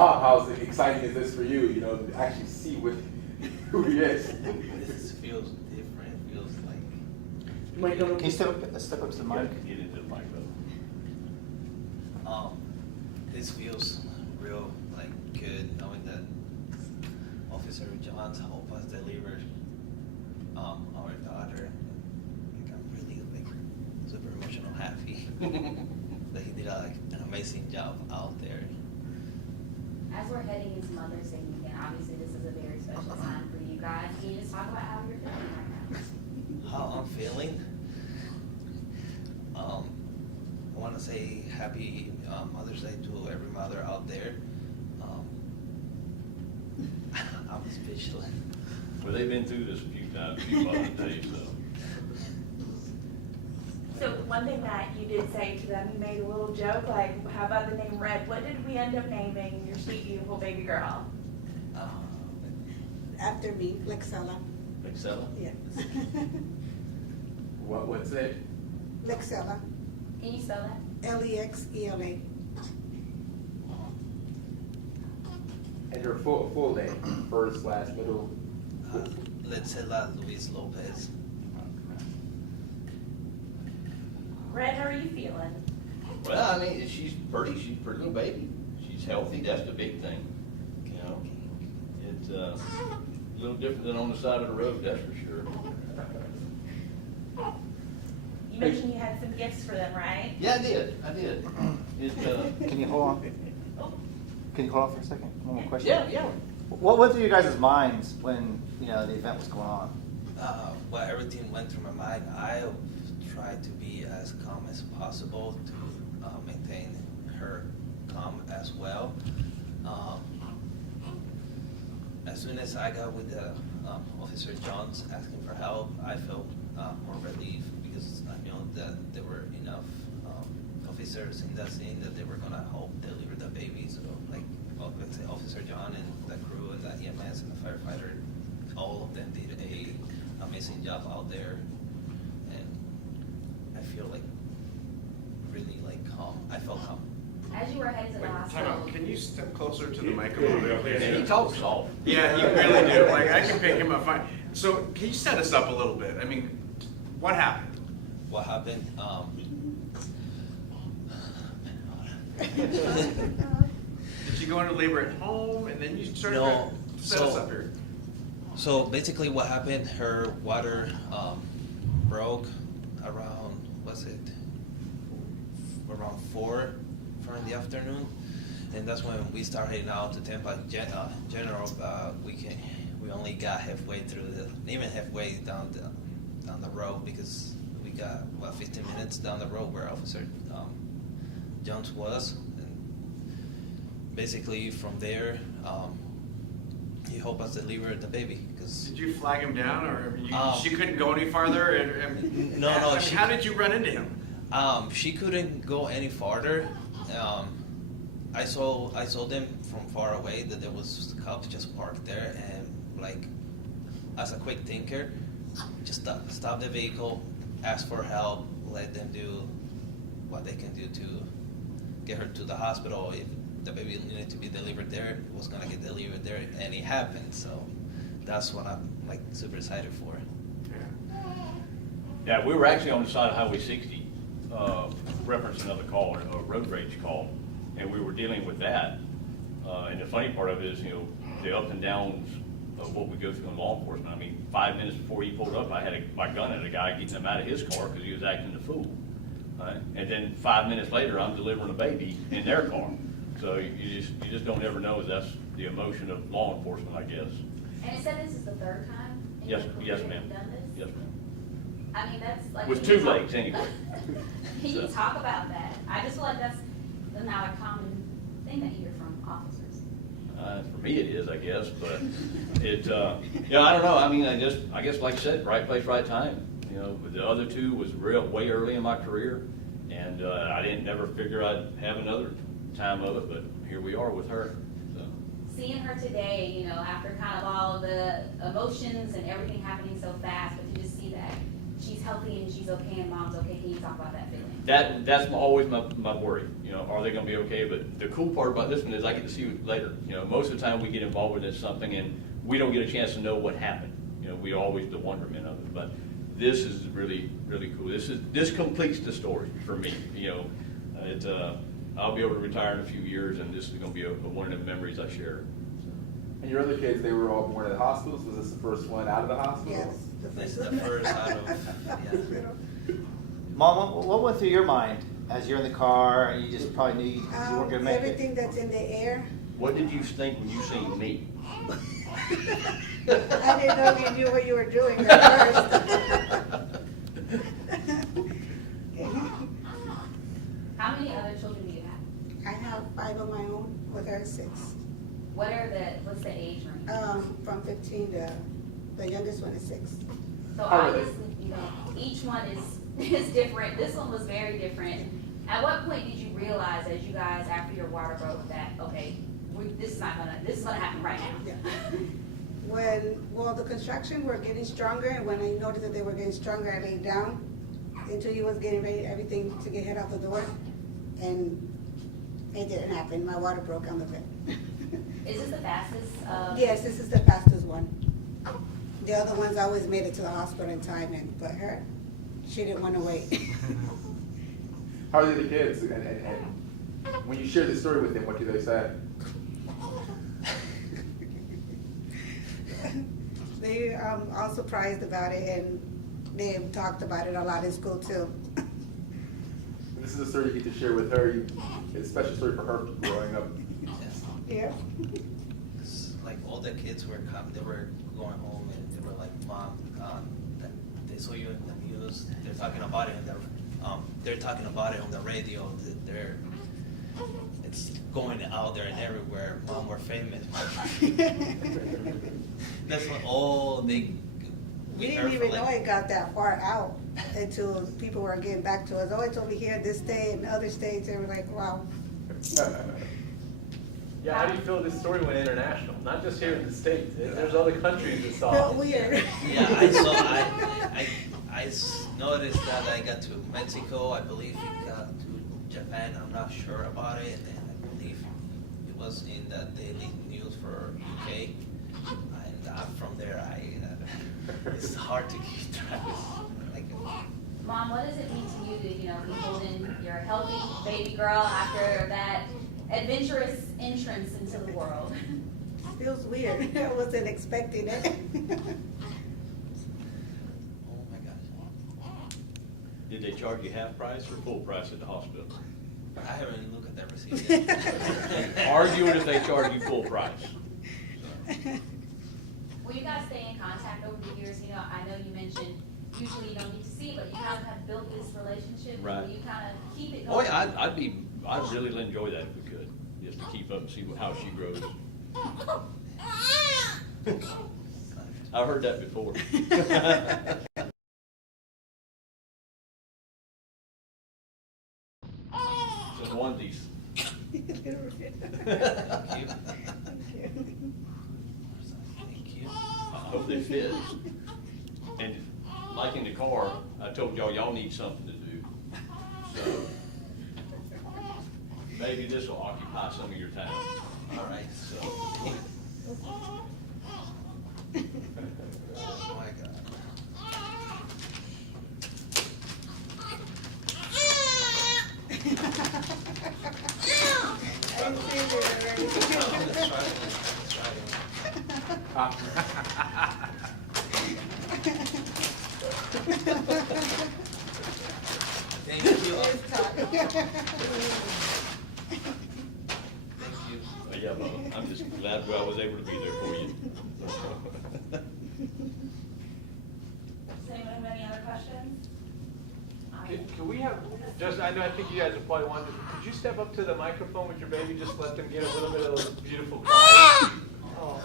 How exciting is this for you? You know, to actually see who he is. This feels different. It feels like. You might come. Can you step up to the mic? Get into the mic, though. This feels real like good, knowing that Officer Johns helped us deliver our daughter. Like, I'm really like super emotional, happy that he did an amazing job out there. As we're heading into Mother's Day weekend, obviously this is a very special time for you guys. Can you just talk about how you're feeling right now? How I'm feeling? I want to say happy Mother's Day to every mother out there. I'm speechless. Well, they've been through this a few times, a few Mother's Days, so. So one thing that you did say to them, you made a little joke, like, how about the name Red? What did we end up naming your sweet, beautiful baby girl? After me, Lexella. Excel? Yeah. What's it? Lexella. Can you spell that? Lexela. And your full name, first, last, middle. Letzela Luis Lopez. Red, how are you feeling? Well, I mean, she's pretty little baby. She's healthy, that's the big thing, you know. It's a little different than on the side of the road, that's for sure. You mentioned you had some gifts for them, right? Yeah, I did. Can you hold on? Can you hold on for a second? One more question. Yeah. What went through you guys' minds when the event was going on? Well, everything went through my mind. I tried to be as calm as possible to maintain her calm as well. As soon as I got with the Officer Johns asking for help, I felt more relief because I know that there were enough officers in that scene that they were gonna help deliver the baby. So, like, let's say Officer John and the crew and the EMS and the firefighter, all of them did a amazing job out there, and I feel like really like calm. I felt calm. As you were heading to the Time hospital. out. Can you step closer to the mic a little bit, please? And he talks soft. Yeah, you really do. Like, I can pick him up fine. So, can you set us up a little bit? I mean, what happened? What happened? Did you go into labor at home and then you started No, to set us up here? So basically what happened, her water broke around, around 4 in the afternoon, and that's when we started heading out to Tampa General. We only got halfway down the road because we got 15 minutes down the road where Officer Jones was, and basically from there he helped us deliver the baby. Did you flag him down, or she couldn't go any farther? No. How did you run into him? She couldn't go any farther. I saw them from far away that there was cops just parked there, and like as a quick thinker, just stop the vehicle, ask for help, let them do what they can do to get her to the hospital. If the baby needed to be delivered there, it was gonna get delivered there, and it happened. So that's what I'm like super excited for. Yeah, we were actually on the side of Highway 60, referencing another call, a road rage call, and we were dealing with that. And the funny part of it is, the ups and downs of what we go through in law enforcement. I mean, 5 minutes before he pulled up, I had my gun at a guy getting him out of his car because he was acting the fool. Right? And then 5 minutes later, I'm delivering a baby in their car. So you just don't ever know. That's the emotion of law enforcement, I guess. And it said this is the third time in Yes, your career yes, you've ma'am. done this? Yes, ma'am. I mean, that's like. With can you 2 talk- legs, anyway. Can you talk about that? I just feel like that's not a common thing that you hear from officers. For me, it is, I guess, but it, I don't know. I mean, I guess, like I said, right place, right time. The other 2 was way early in my career, and I didn't never figure I'd have another time of it, but here we are with her. So. Seeing her today, after kind of all the emotions and everything happening so fast, but to just see that she's healthy and she's okay and mom's okay? Can you talk about that feeling? That's always my worry. You know, are they going to be okay? But the cool part about this one is I get to see it later. You know, most of the time we get involved with something and we don't get a chance to know what happened. You know, we always the wonderment of it. But this is really, really cool. This completes the story for me. You know, I'll be able to retire in a few years, and this is going to be one of the memories I share. And your other kids, they were all born at hospitals? Was this the first one out of the hospital? Yes. This is the first out of, yeah. Mom, what went through your mind as you're in the car and you just probably knew you weren't gonna make Everything it? that's in the air. What did you think when you seen me? I didn't know you knew what you were doing at first. How many other children do you have? I have 5 of my own, with her 6. What's the age range? From 15 to, the youngest one is 6. So obviously, you know, each one is different. This one was very different. At what point did you realize, as you guys, after your water broke, that okay, this is gonna happen right now? Yeah. The construction were getting stronger, and when I noticed that they were getting stronger, I laid down until he was getting ready, everything to get head out the door, and it didn't happen. My water broke on the bed. Is this the fastest? Yes, this is the fastest one. The other ones always made it to the hospital in time, but her, she didn't want to wait. How are the kids? And when you share this story with them, what do they say? They all surprised about it, and they talked about it a lot in school too. And this is a story you get to share with her. It's a special story for her growing up. Yeah. It's like all the kids were coming, they were going home and they were like, Mom, they saw you in the news. They're talking about it they're talking about it on the radio. It's going out there and everywhere. Mom, we're famous. That's what all We didn't even know it got that far out until people were getting back to us. Oh, it's over here, this state, and other states. They were like, wow. Yeah, how do you feel this story went international? Not just here in the States. There's other countries that saw Felt it. weird. Yeah, I noticed that I got to Mexico. I believe it got to Japan. I'm not sure about it. And I believe it was in the daily news for UK. And from there, it's hard to keep track. Mom, what does it mean to you to, be holding your healthy baby girl after that adventurous entrance into the world? Feels weird. I wasn't expecting it. Oh my gosh. Did they charge you half price or full price at the hospital? I haven't even looked at that receipt yet. Arguing if they charge you full price. Will you guys stay in contact over the years? I know you mentioned usually you don't need to see, but you kind of have built this relationship. Right. Will you kind of keep it Oh going? yeah, I'd really enjoy that if we could, just to keep up and see how she grows. I've heard that before. Some onesies. Thank you. Thank you. I hope they fit. And like in the car, I told y'all need something to do. So maybe this will occupy some of your time. All right. So. Oh my God. I've seen it already. Let's try it. Thank you. It's time. Thank you. Yeah, well, I'm just glad I was able to be there for you. Does anyone have any other questions? Can we have, I know, I think you guys will probably want to, could you step up to the microphone with your baby, just let them get a little bit of those beautiful cries? Oh.